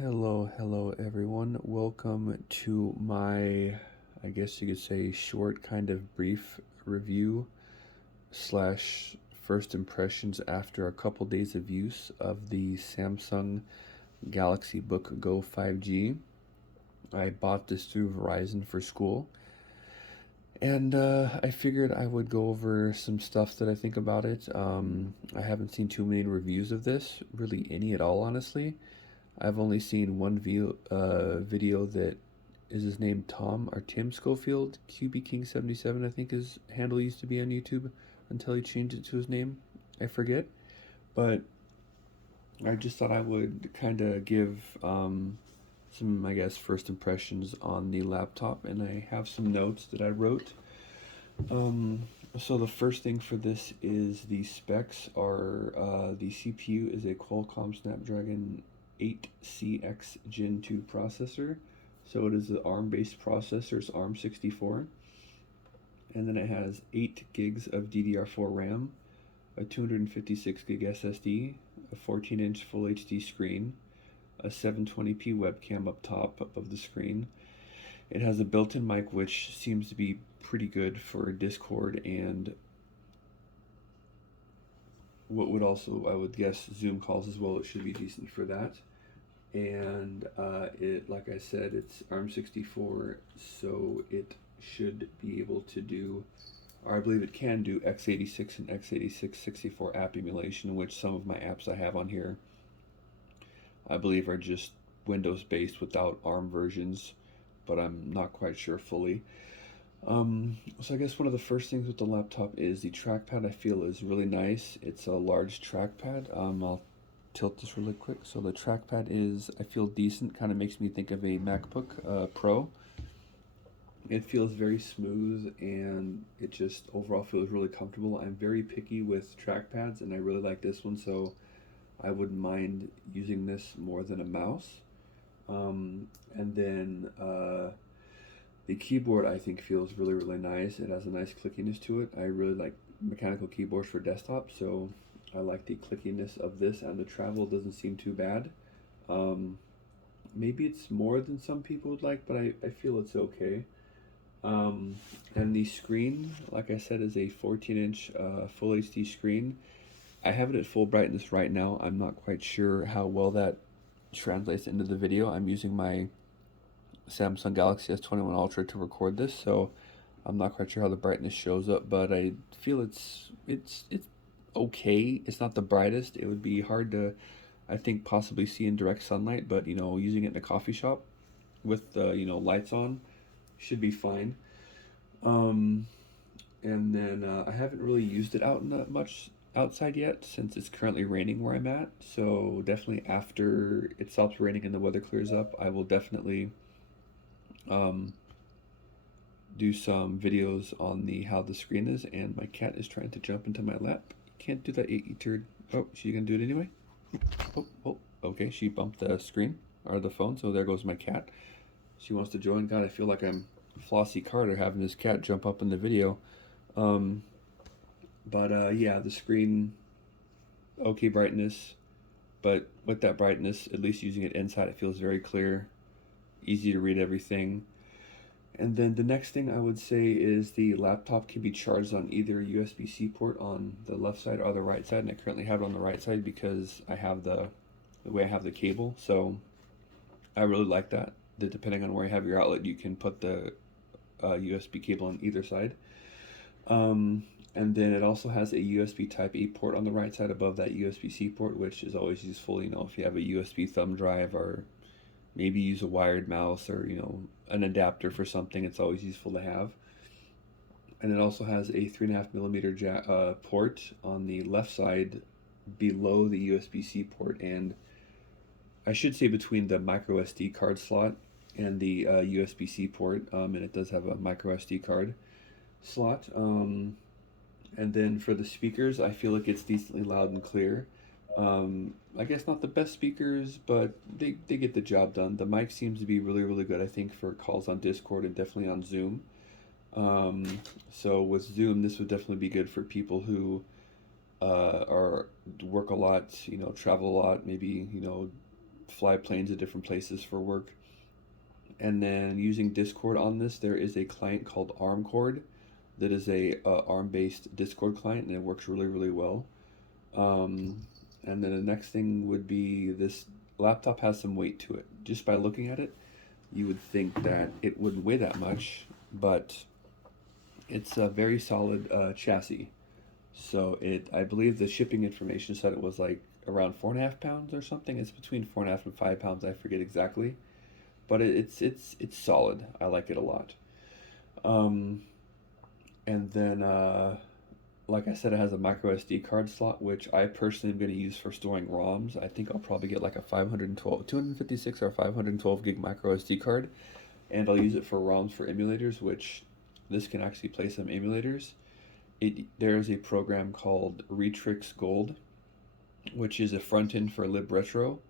Hello everyone. Welcome to my, I guess you could say, short, kind of brief review slash first impressions after a couple days of use of the Samsung Galaxy Book Go 5G. I bought this through Verizon for school, and I figured I would go over some stuff that I think about it. I haven't seen too many reviews of this, really any at all, honestly. I've only seen one video that is his name Tom or Tim Schofield, QB King 77, I think his handle used to be on YouTube until he changed it to his name. I forget. But I just thought I would kind of give some, I guess, first impressions on the laptop, and I have some notes that I wrote. Um, so the first thing for this is the specs are the CPU is a Qualcomm Snapdragon 8CX Gen 2 processor. So it is the ARM-based processor, it's ARM64. And then it has 8 gigs of DDR4 RAM, a 256 gig SSD, a 14-inch Full HD screen, a 720p webcam up top above the screen. It has a built-in mic, which seems to be pretty good for Discord and what would also, I would guess, Zoom calls as well. It should be decent for that. And it, like I said, it's ARM64, so it should be able to do, or I believe it can do x86 and x86 64 app emulation, which some of my apps I have on here, I believe, are just Windows based without ARM versions, but I'm not quite sure fully. So I guess one of the first things with the laptop is the trackpad. I feel is really nice. It's a large trackpad. I'll tilt this really quick. So the trackpad is, I feel, decent. Kind of makes me think of a MacBook Pro. It feels very smooth and it just overall feels really comfortable. I'm very picky with trackpads and I really like this one, so I wouldn't mind using this more than a mouse. And then the keyboard I think feels really nice. It has a nice clickiness to it. I really like mechanical keyboards for desktop, so I like the clickiness of this, and the travel doesn't seem too bad. Maybe it's more than some people would like, but I feel it's okay. And the screen, like I said, is a 14-inch Full HD screen. I have it at full brightness right now. I'm not quite sure how well that translates into the video. I'm using my Samsung Galaxy S21 Ultra to record this, so I'm not quite sure how the brightness shows up, but I feel it's okay. It's not the brightest. It would be hard to, I think, possibly see in direct sunlight, but using it in a coffee shop with the lights on should be fine. Um, and then I haven't really used it out much outside yet since it's currently raining where I'm at. So definitely after it stops raining and the weather clears up, I will definitely um, do some videos on the how the screen is. And my cat is trying to jump into my lap. You can't do that, you turd. Oh, she's gonna do it anyway. Oh, okay. She bumped the screen or the phone, so there goes my cat. She wants to join. God, I feel like I'm Flossie Carter having this cat jump up in the video. Um, but yeah, the screen, okay brightness, but with that brightness, at least using it inside, it feels very clear, easy to read everything. And then the next thing I would say is the laptop can be charged on either USB-C port on the left side or the right side, and I currently have it on the right side because I have the way I have the cable, so I really like that. That depending on where you have your outlet, you can put the USB cable on either side. And then it also has a USB Type A port on the right side above that USB-C port, which is always useful, if you have a USB thumb drive or maybe use a wired mouse or, an adapter for something, it's always useful to have. And it also has a 3.5mm port on the left side below the USB-C port, and I should say between the micro SD card slot and the USB-C port, and it does have a micro SD card slot. And then for the speakers, I feel like it's decently loud and clear. I guess not the best speakers, but they get the job done. The mic seems to be really good, I think, for calls on Discord and definitely on Zoom. So with Zoom, this would definitely be good for people who are work a lot, travel a lot, maybe, fly planes to different places for work. And then using Discord on this, there is a client called ARMcord that is a ARM-based Discord client, and it works really, really well. And then the next thing would be this laptop has some weight to it. Just by looking at it, you would think that it wouldn't weigh that much, but it's a very solid chassis. So I believe the shipping information said it was like around 4.5 pounds or something. It's between 4.5 and 5 pounds. I forget exactly, but it's solid. I like it a lot. Um, and then like I said, it has a micro SD card slot, which I personally am going to use for storing ROMs. I think I'll probably get like a 256 or 512 gig micro SD card, and I'll use it for ROMs for emulators, which this can actually play some emulators. There is a program called Retrix Gold, which is a front end for libretro.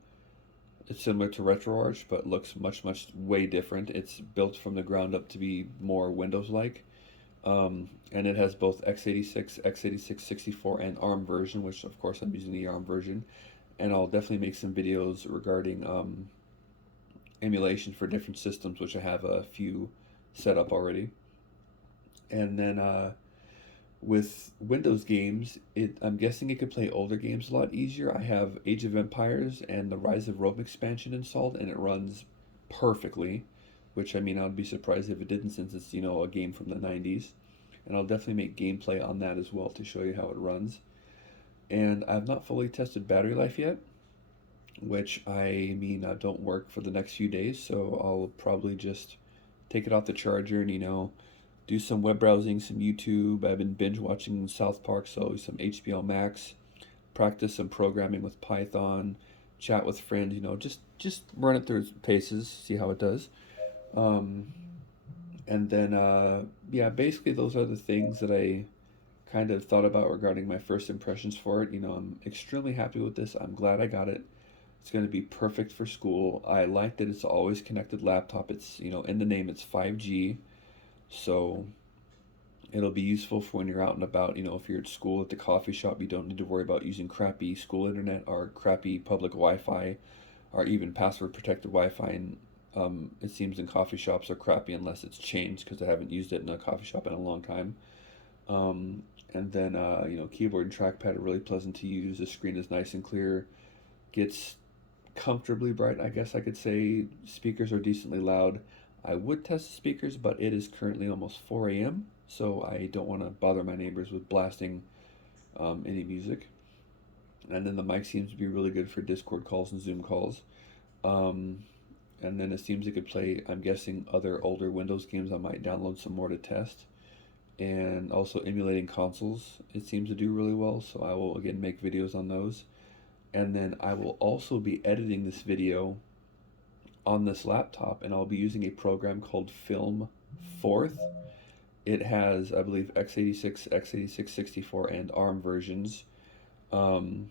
It's similar to RetroArch, but looks much way different. It's built from the ground up to be more Windows-like. And it has both x86, x86 64, and ARM version, which of course I'm using the ARM version. And I'll definitely make some videos regarding emulation for different systems, which I have a few set up already. And then with Windows games, I'm guessing it could play older games a lot easier. I have Age of Empires and the Rise of Rome expansion installed, and it runs perfectly, which I mean, I would be surprised if it didn't, since it's, you know, a game from the 90s. And I'll definitely make gameplay on that as well to show you how it runs. And I've not fully tested battery life yet, which I mean, don't work for the next few days, so I'll probably just take it off the charger and, you know, do some web browsing, some YouTube. I've been binge watching South Park, so some HBO Max, practice some programming with Python, chat with friends, you know, just run it through its paces, see how it does. And then, yeah, basically those are the things that I kind of thought about regarding my first impressions for it. You know, I'm extremely happy with this. I'm glad I got it. It's going to be perfect for school. I like that it's always connected laptop. It's, you know, in the name, it's 5G. So it'll be useful for when you're out and about. You know, if you're at school, at the coffee shop, you don't need to worry about using crappy school internet or crappy public Wi-Fi or even password protected Wi-Fi. And it seems in coffee shops are crappy unless it's changed, because I haven't used it in a coffee shop in a long time. And then, you know, keyboard and trackpad are really pleasant to use. The screen is nice and clear, gets comfortably bright, I guess I could say. Speakers are decently loud. I would test the speakers, but it is currently almost 4 a.m., so I don't want to bother my neighbors with blasting any music. And then the mic seems to be really good for Discord calls and Zoom calls. And then it seems it could play, I'm guessing, other older Windows games. I might download some more to test. And also emulating consoles, it seems to do really well, so I will again make videos on those. And then I will also be editing this video on this laptop, and I'll be using a program called Film Fourth. It has, I believe, x86, x86 64, and ARM versions. So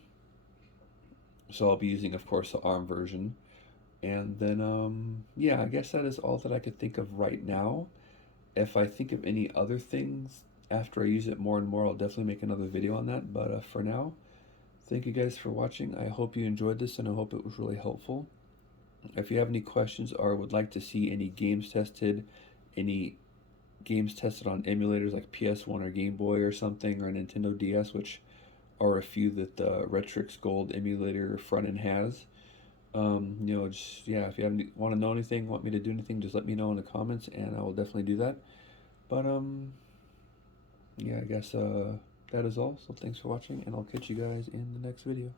I'll be using, of course, the ARM version. And then, yeah, I guess that is all that I could think of right now. If I think of any other things after I use it more and more, I'll definitely make another video on that. But for now, thank you guys for watching. I hope you enjoyed this, and I hope it was really helpful. If you have any questions or would like to see any games tested on emulators like PS1 or Game Boy or something, or Nintendo DS, which are a few that the Retrix Gold emulator front end has, you know, just, yeah, if you want to know anything, want me to do anything, just let me know in the comments, and I will definitely do that. But yeah, I guess that is all. So thanks for watching, and I'll catch you guys in the next video.